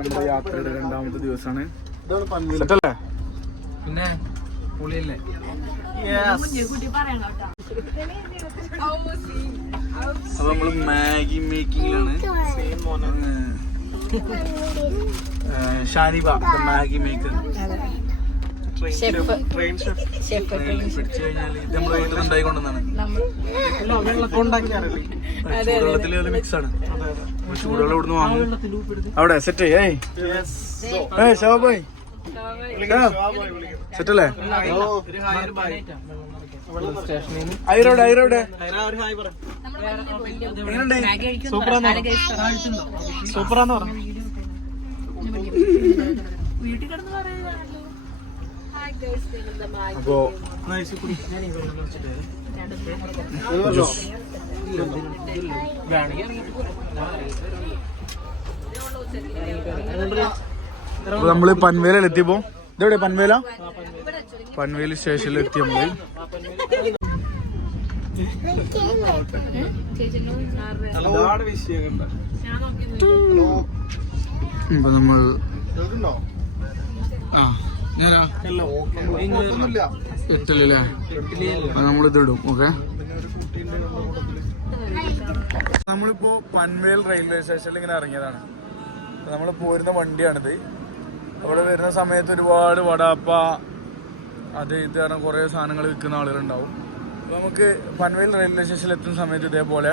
നമ്മുടെ യാത്രയുടെ രണ്ടാമത്തെ ദിവസമാണ്. സെറ്റല്ലേ പിന്നെ പുളിയല്ലേ? അപ്പൊ നമ്മൾ Maggi മേക്കിങ്ങിലാണ്. Shaniba Maggi maker. Train chef പിടിച്ചു കഴിഞ്ഞാൽ ഇത് നമ്മൾ വീട്ടിൽ ഉണ്ടായി കൊണ്ടുവന്നാണ് വെള്ളത്തിൽ ഉണ്ടാക്കി അറിയില്ലേ ചൂടുവെള്ളത്തിൽ മിക്സ് ആണ്. അപ്പൊ ചൂടുവെള്ളം ഇവിടുന്ന് വാങ്ങും. അവിടെ സെറ്റ് ഏയ്. ഏയ് ഷാബായ് സെറ്റ് അല്ലേ സ്റ്റേഷനിൽ നിന്ന് ഐറോടെ ഐറോടെ ഒരു ഹായ് പറ. എങ്ങനെയുണ്ട്? സൂപ്പറാന്ന് പറഞ്ഞു. അപ്പോ ജ്യൂസ് അപ്പൊ നമ്മൾ പൻവേല എത്തിയപ്പോ. ഇതെവിടെ പൻവേല? പൻവേലി സ്റ്റേഷനിൽ എത്തി നമ്മൾ. ഇപ്പൊ നമ്മൾ ആ. ഞാനാ എട്ടല്ലേ അപ്പൊ നമ്മളിത് ഇടും ഓക്കെ? നമ്മളിപ്പോ പൻവേൽ റെയിൽവേ സ്റ്റേഷനിൽ ഇങ്ങനെ ഇറങ്ങിയതാണ്. നമ്മൾ പോരുന്ന വണ്ടിയാണിത്. അവിടെ വരുന്ന സമയത്ത് ഒരുപാട് വടാപ്പ അത് ഇത് കാരണം കുറേ സാധനങ്ങൾ വിൽക്കുന്ന ആളുകളുണ്ടാവും. അപ്പോൾ നമുക്ക് പൻവേൽ റെയിൽവേ സ്റ്റേഷനിൽ എത്തുന്ന സമയത്ത് ഇതേപോലെ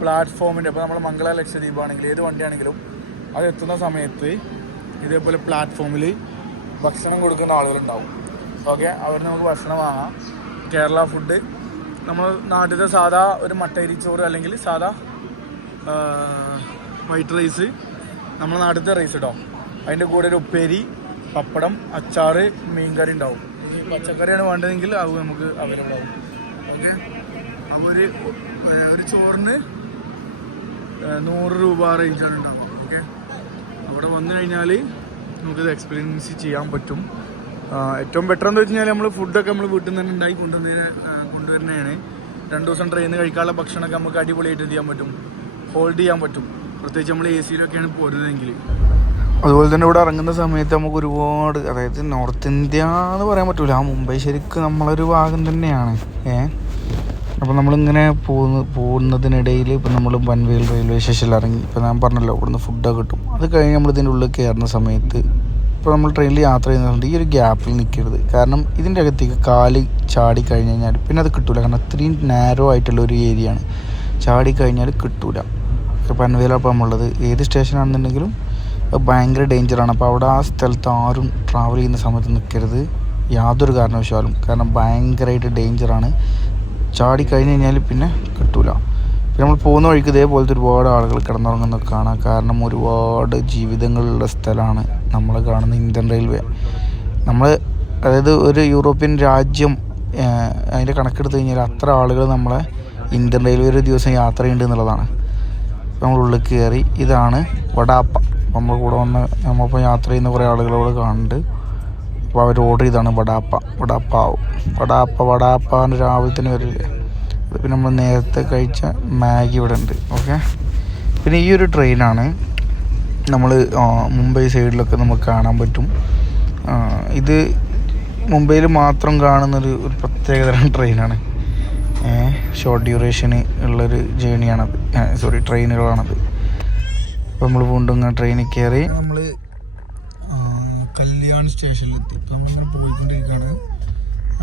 പ്ലാറ്റ്ഫോമിന്റെ ഇപ്പോൾ നമ്മൾ മംഗള ലക്ഷദ്വീപാണെങ്കിൽ ഏത് വണ്ടിയാണെങ്കിലും അത് എത്തുന്ന സമയത്ത് ഇതേപോലെ പ്ലാറ്റ്ഫോമിൽ ഭക്ഷണം കൊടുക്കുന്ന ആളുകളുണ്ടാവും. ഓക്കെ അവർ നമുക്ക് ഭക്ഷണം വാങ്ങാം. കേരള ഫുഡ് നമ്മൾ നാട്ടിലെ സാധാ ഒരു മട്ടരിച്ചോറ് അല്ലെങ്കിൽ സാധാ വൈറ്റ് റൈസ് നമ്മുടെ നാട്ടിലത്തെ റൈസ് കേട്ടോ അതിന്റെ കൂടെ ഒരു ഉപ്പേരി പപ്പടം അച്ചാറ് മീൻകറി ഉണ്ടാവും. പച്ചക്കറിയാണ് വേണ്ടതെങ്കിൽ അത് നമുക്ക് അവൈലബിൾ ആവും. ഓക്കെ അപ്പോൾ ഒരു ഒരു ചോറിന് നൂറ് രൂപ റേഞ്ചാണ് ഉണ്ടാവുക. ഓക്കെ അവിടെ വന്നു കഴിഞ്ഞാൽ നമുക്കിത് എക്സ്പീരിയൻസ് ചെയ്യാൻ പറ്റും. ഏറ്റവും ബെറ്റർ എന്ന് വെച്ച് കഴിഞ്ഞാൽ നമ്മൾ ഫുഡൊക്കെ നമ്മൾ വീട്ടിൽ നിന്ന് തന്നെ ഉണ്ടാക്കി കൊണ്ടുവന്നതിന് കൊണ്ടുവരുന്നതാണ്. രണ്ട് ദിവസം ട്രെയിനിൽ കഴിക്കാനുള്ള ഭക്ഷണമൊക്കെ നമുക്ക് അടിപൊളിയായിട്ട് ചെയ്യാൻ പറ്റും? ഹോൾഡ് ചെയ്യാൻ പറ്റും. പ്രത്യേകിച്ച് നമ്മൾ എ സിയിലൊക്കെയാണ് പോരുന്നതെങ്കിൽ അതുപോലെ തന്നെ ഇവിടെ ഇറങ്ങുന്ന സമയത്ത് നമുക്ക് ഒരുപാട് അതായത് നോർത്ത് ഇന്ത്യ എന്ന് പറയാൻ പറ്റൂല ആ മുംബൈ ശരിക്കും നമ്മളൊരു ഭാഗം തന്നെയാണ്. ഏ? അപ്പോൾ നമ്മളിങ്ങനെ പോകുന്ന പോകുന്നതിനിടയിൽ ഇപ്പം നമ്മൾ പൻവേൽ റെയിൽവേ സ്റ്റേഷനിൽ ഇറങ്ങി ഇപ്പം ഞാൻ പറഞ്ഞല്ലോ ഇവിടുന്ന് ഫുഡ് കിട്ടും. അത് കഴിഞ്ഞ് നമ്മൾ ഇതിന്റെ ഉള്ളിൽ കയറുന്ന സമയത്ത് ഇപ്പോൾ നമ്മൾ ട്രെയിനിൽ യാത്ര ചെയ്യുന്നുണ്ട് ഈ ഒരു ഗ്യാപ്പിൽ നിൽക്കരുത് കാരണം ഇതിന്റെ അകത്തേക്ക് കാൽ ചാടി കഴിഞ്ഞ് കഴിഞ്ഞാൽ പിന്നെ അത് കിട്ടൂല. കാരണം അത്രയും നാരോ ആയിട്ടുള്ള ഒരു ഏരിയ ആണ്. ചാടി കഴിഞ്ഞാൽ കിട്ടൂല. പൻവേലപ്പം നമ്മളുള്ളത്. ഏത് സ്റ്റേഷനാണെന്നുണ്ടെങ്കിലും ഭയങ്കര ഡേഞ്ചറാണ് അപ്പോൾ അവിടെ ആ സ്ഥലത്ത് ആരും ട്രാവൽ ചെയ്യുന്ന സമയത്ത് നിൽക്കരുത് യാതൊരു കാരണവശാലും. കാരണം ഭയങ്കരമായിട്ട് ഡേഞ്ചറാണ് ചാടി കഴിഞ്ഞ് കഴിഞ്ഞാൽ പിന്നെ കിട്ടൂല. പിന്നെ നമ്മൾ പോകുന്ന വഴിക്ക് ഇതേപോലത്തെ ഒരുപാട് ആളുകൾ കിടന്നുറങ്ങുന്നത് കാണാം. കാരണം ഒരുപാട് ജീവിതങ്ങളുള്ള സ്ഥലമാണ് നമ്മൾ കാണുന്ന ഇന്ത്യൻ റെയിൽവേ. നമ്മൾ അതായത് ഒരു യൂറോപ്യൻ രാജ്യം അതിന്റെ കണക്കെടുത്ത് കഴിഞ്ഞാൽ അത്ര ആളുകൾ നമ്മളെ ഇന്ത്യൻ റെയിൽവേ ഒരു ദിവസം യാത്ര ചെയ്യുന്നുണ്ട് എന്നുള്ളതാണ്. നമ്മൾ ഉള്ളിൽ കയറി ഇതാണ് വടാപ്പ. നമ്മൾ കൂടെ വന്ന് നമ്മളിപ്പോൾ യാത്ര ചെയ്യുന്ന കുറേ ആളുകളോട് കാണുന്നുണ്ട്. അപ്പോൾ അവർ ഓർഡർ ചെയ്താണ് വടാപ്പ. വടാപ്പാവ്. വടാപ്പ വടാപ്പ എന്ന് രാവിലെ തന്നെ വരില്ലേ പിന്നെ നമ്മൾ നേരത്തെ കഴിച്ച മാഗി ഇവിടെ ഉണ്ട്. ഓക്കെ? പിന്നെ ഈ ഒരു ട്രെയിനാണ് നമ്മൾ മുംബൈ സൈഡിലൊക്കെ നമുക്ക് കാണാൻ പറ്റും. ഇത് മുംബൈയിൽ മാത്രം കാണുന്നൊരു ഒരു പ്രത്യേകതരം ട്രെയിനാണ്. ഷോർട്ട് ഡ്യൂറേഷന് ഉള്ളൊരു ജേണിയാണത് സോറി ട്രെയിനുകളാണത് അപ്പോൾ നമ്മൾ വീണ്ടും ട്രെയിനിൽ കയറി. നമ്മൾ സ്റ്റേഷനിലെത്തി. അപ്പോൾ നമ്മളിങ്ങനെ പോയിക്കൊണ്ടിരിക്കുകയാണ്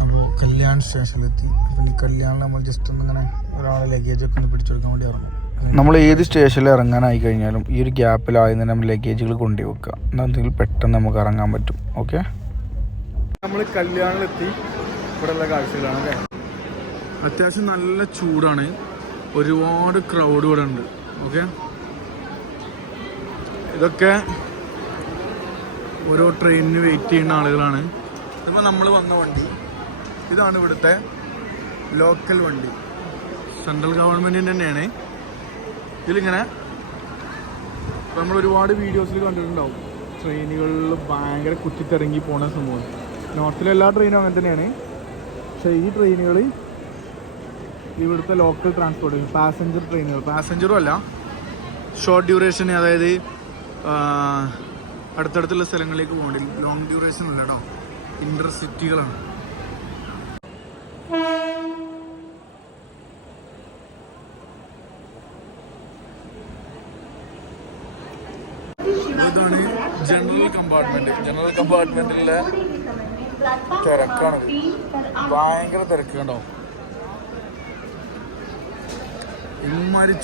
അപ്പോൾ കല്യാൺ സ്റ്റേഷനിലെത്തി. അപ്പോൾ ഈ കല്യാണിൽ നമ്മൾ ജസ്റ്റ് ഒന്നിങ്ങനെ ഒരാളെ ലഗേജൊക്കെ ഒന്ന് പിടിച്ചെടുക്കാൻ വേണ്ടി ഇറങ്ങും. നമ്മൾ ഏത് സ്റ്റേഷനിൽ ഇറങ്ങാനായി കഴിഞ്ഞാലും ഈ ഒരു ഗ്യാപ്പിലായി തന്നെ നമ്മൾ ലഗേജുകൾ കൊണ്ടുപോയി വെക്കുക. എന്തെങ്കിലും പെട്ടെന്ന് നമുക്ക് ഇറങ്ങാൻ പറ്റും. ഓക്കെ നമ്മൾ കല്യാണിലെത്തി. ഇവിടെയുള്ള കാഴ്ചകളാണ് അല്ലേ? അത്യാവശ്യം നല്ല ചൂടാണ്. ഒരുപാട് ക്രൗഡ് ഇവിടെ ഉണ്ട്. ഓക്കെ ഇതൊക്കെ ഓരോ ട്രെയിനിന് വെയിറ്റ് ചെയ്യുന്ന ആളുകളാണ്. ഇതിപ്പോൾ നമ്മൾ വന്ന വണ്ടി. ഇതാണ് ഇവിടുത്തെ ലോക്കൽ വണ്ടി. സെൻട്രൽ ഗവൺമെന്റിന്റെ തന്നെയാണ്. ഇതിലിങ്ങനെ നമ്മൾ ഒരുപാട് വീഡിയോസിൽ കണ്ടിട്ടുണ്ടാവും. ട്രെയിനുകളിൽ ഭയങ്കര കുത്തിത്തിറങ്ങി പോണ സംഭവം. നോർത്തിലെ എല്ലാ ട്രെയിനും അങ്ങനെ തന്നെയാണ്. പക്ഷേ ഈ ട്രെയിനുകൾ ഇവിടുത്തെ ലോക്കൽ ട്രാൻസ്പോർട്ട് പാസഞ്ചർ ട്രെയിനുകൾ പാസഞ്ചറും അല്ല. ഷോർട്ട് ഡ്യൂറേഷൻ അതായത് അടുത്തടുത്തുള്ള സ്ഥലങ്ങളിലേക്ക് പോകേണ്ടി ലോങ് ഡ്യൂറേഷൻ അല്ല കേട്ടോ ഇന്റർ സിറ്റികളാണ് ഇതാണ് ജനറൽ കമ്പാർട്ട്മെന്റ് ജനറൽ കമ്പാർട്ട്മെന്റിലെ തിരക്കാണ്. ഭയങ്കര തിരക്ക് കണ്ടോ?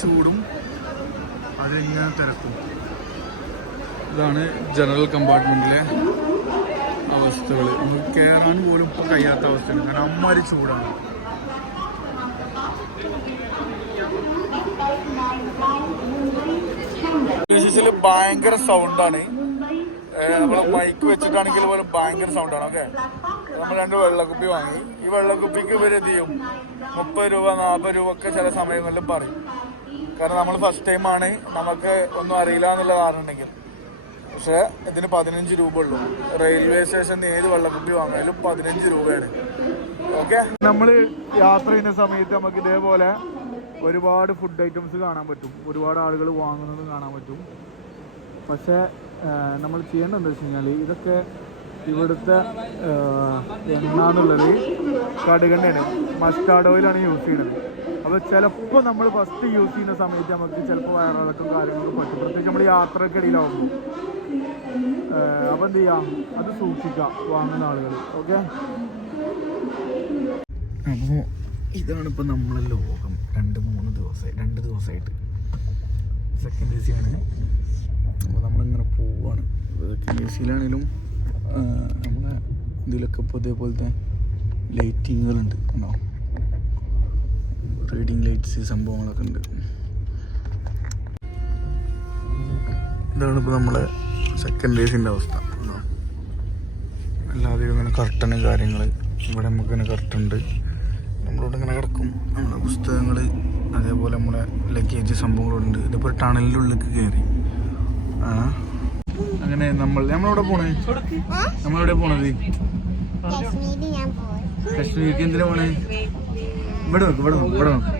ചൂടും അതിങ്ങനെ തിരക്കും. ഇതാണ് ജനറൽ കമ്പാർട്ട്മെന്റിലെ അവസ്ഥകൾ നമുക്ക് കയറാൻ പോലും ഇപ്പൊ കഴിയാത്ത അവസ്ഥയാണ്. കാരണം അമ്മാരി ചൂടാണ്. ഭയങ്കര സൗണ്ടാണ് നമ്മൾ ബൈക്ക് വെച്ചിട്ടാണെങ്കിൽ പോലും ഭയങ്കര സൗണ്ടാണ് ഓക്കെ? നമ്മൾ രണ്ട് വെള്ളക്കുപ്പി വാങ്ങി. ഈ വെള്ളക്കുപ്പിക്ക് ഇവർ എന്ത് ചെയ്യും? മുപ്പത് രൂപ നാൽപ്പത് രൂപ ഒക്കെ ചില സമയങ്ങളിൽ പറയും. കാരണം നമ്മൾ ഫസ്റ്റ് ടൈമാണ് നമുക്ക് ഒന്നും അറിയില്ല എന്നുള്ള കാരണം ഉണ്ടെങ്കിൽ. പക്ഷെ ഇതിന് പതിനഞ്ച് രൂപ ഉള്ളൂ റെയിൽവേ സ്റ്റേഷനിൽ ഏത് വെള്ളക്കുപ്പി വാങ്ങിയാലും പതിനഞ്ച് രൂപയാണ്. ഓക്കെ? നമ്മൾ യാത്ര ചെയ്യുന്ന സമയത്ത് നമുക്ക് ഇതേപോലെ ഒരുപാട് ഫുഡ് ഐറ്റംസ് കാണാൻ പറ്റും. ഒരുപാട് ആളുകൾ വാങ്ങുന്നത് കാണാൻ പറ്റും. പക്ഷേ നമ്മൾ ചെയ്യേണ്ടത് എന്താ വെച്ച് കഴിഞ്ഞാൽ ഇതൊക്കെ ഇവിടുത്തെ എണ്ണ എന്നുള്ളത് കടുകണ്ണയാണ് മസ്റ്റാർഡ് ഓയിലാണ് യൂസ് ചെയ്യുന്നത്. അപ്പോൾ ചിലപ്പോൾ നമ്മൾ ഫസ്റ്റ് യൂസ് ചെയ്യുന്ന സമയത്ത് നമുക്ക് ചിലപ്പോൾ വയറിളക്കം കാര്യങ്ങളൊക്കെ പറ്റും. പ്രത്യേകിച്ച് നമ്മൾ യാത്രക്കിടയിലാവുമ്പോൾ അപ്പോൾ എന്ത് ചെയ്യാം? അത് സൂക്ഷിക്കാം വാങ്ങുന്ന ആളുകൾ ഓക്കെ? അപ്പോൾ ഇതാണ് ഇപ്പോൾ നമ്മളെ ലോകം. രണ്ട് മൂന്ന് ദിവസമായി രണ്ട് ദിവസമായിട്ട്. സെക്കൻഡ് എ സി ആണ്. അപ്പോൾ നമ്മളിങ്ങനെ പോവാണ്. സെക്കൻഡ് എ സിയിലാണെങ്കിലും നമ്മളെ ഇതിലൊക്കെ ഇപ്പോൾ ഇതേപോലത്തെ ലൈറ്റിങ്ങുകളുണ്ട് ഉണ്ടോ റീഡിങ് ലൈറ്റ്സ് സംഭവങ്ങളൊക്കെ ഉണ്ട്. ഇതാണ് ഇപ്പോൾ നമ്മളെ സെക്കൻഡ് ഏസിന്റെ അവസ്ഥ. അല്ലാതെ ഇങ്ങനെ കർട്ടനും കാര്യങ്ങൾ ഇവിടെ നമുക്ക് ഇങ്ങനെ കർട്ടൻ ഉണ്ട്. നമ്മളോട് ഇങ്ങനെ കിടക്കും. നമ്മുടെ പുസ്തകങ്ങൾ അതേപോലെ നമ്മുടെ ലഗേജ് സംഭവങ്ങളുണ്ട് ഇതിപ്പോൾ ടണലിന്റെ ഉള്ളിലേക്ക് കയറി. ആ? അങ്ങനെ നമ്മൾ നമ്മളെവിടെ പോണേ? നമ്മളെവിടെ പോണത്? കശ്മീരിക്ക് എന്തിനാ പോണേ? ഇവിടെ നോക്ക് ഇവിടെ നോക്ക് ഇവിടെ നോക്ക്?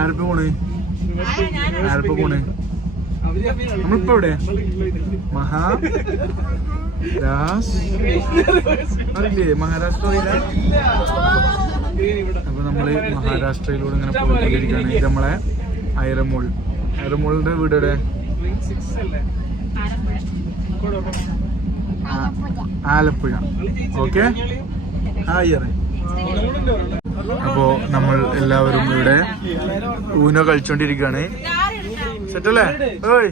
ആരപ്പ പോണേ? ആരപ്പ പോണേ? നമ്മളിപ്പോ എവിടെ? മഹാ രാസ് അറിയില്ലേ? മഹാരാഷ്ട്രയില അപ്പൊ നമ്മൾ മഹാരാഷ്ട്രയിലൂടെ ഇങ്ങനെ പോയിക്കൊണ്ടിരിക്കുകയാണ്. ഇത് നമ്മളെ ഐറമോൾ. ഐറമോളിന്റെ വീട് എവിടെ? ആലപ്പുഴ. ഓക്കെ? ഹായ് അറേ അപ്പോ നമ്മൾ എല്ലാവരും ഇവിടെ ഊനോ കളിച്ചോണ്ടിരിക്കുകയാണ്. സെറ്റല്ലേ? ഓയ്.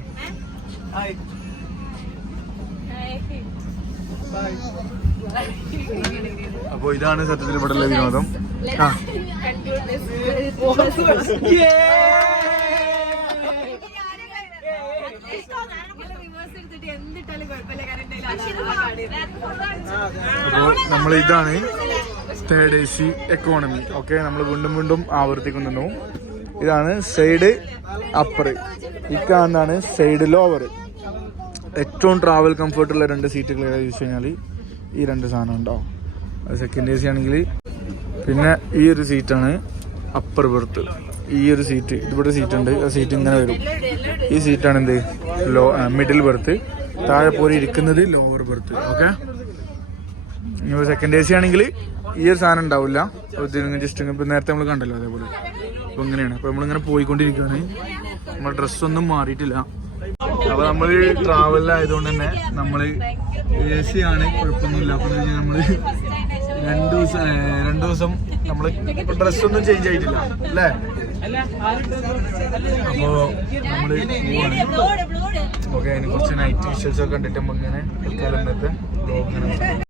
അപ്പോ ഇതാണ് സത്യത്തിൽ ഇവിടെയുള്ള വിനോദം. ആ. അപ്പോൾ നമ്മൾ ഇതാണ് third A C economy okay നമ്മൾ വീണ്ടും വീണ്ടും ആവർത്തിക്കുന്നു ഇതാണ് സൈഡ് അപ്പർ ഈ കാണുന്നതാണ് സൈഡ് ലോവർ ഏറ്റവും ട്രാവൽ കംഫർട്ടുള്ള രണ്ട് സീറ്റുകൾ ഏതാ ചോദിച്ചു കഴിഞ്ഞാൽ ഈ രണ്ട് സാധനം ഉണ്ടോ? അത് സെക്കൻഡ് എ സി ആണെങ്കിൽ പിന്നെ ഈ ഒരു സീറ്റാണ് അപ്പർ ബെർത്ത് ഈ ഒരു സീറ്റ് ഇവിടെ സീറ്റ് ഉണ്ട്. ആ സീറ്റ് ഇങ്ങനെ വരും. ഈ സീറ്റാണ് എന്ത്? ലോ മിഡിൽ ബെർത്ത് താഴെ പോലെ ഇരിക്കുന്നത് ലോവർ ബെർത്ത് ഓക്കെ ഇനി സെക്കൻഡ് എ സി ആണെങ്കിൽ ഈ ഒരു സാധനം ഉണ്ടാവില്ല. ജസ്റ്റ് ഇപ്പൊ നേരത്തെ നമ്മൾ കണ്ടല്ലോ അതേപോലെ. അപ്പൊ ഇങ്ങനെയാണ്. അപ്പൊ നമ്മളിങ്ങനെ പോയിക്കൊണ്ടിരിക്കുകയാണ് നമ്മുടെ ഡ്രസ്സൊന്നും മാറിയിട്ടില്ല. അപ്പൊ നമ്മൾ ട്രാവലിലായതുകൊണ്ട് തന്നെ നമ്മൾ എ സി ആണ് കുഴപ്പമൊന്നുമില്ല. അപ്പൊ നമ്മൾ രണ്ടു ദിവസം രണ്ടു ദിവസം നമ്മൾ ഡ്രസ്സൊന്നും ചേഞ്ച് ആയിട്ടില്ല അല്ലേ? അപ്പോ നമ്മൾ ഓക്കെ അതിന് കുറച്ച് നൈറ്റ് വിഷ്വൽസ് ഒക്കെ കണ്ടിട്ട് നമ്മൾ ഇങ്ങനെ vlog ഇങ്ങനെ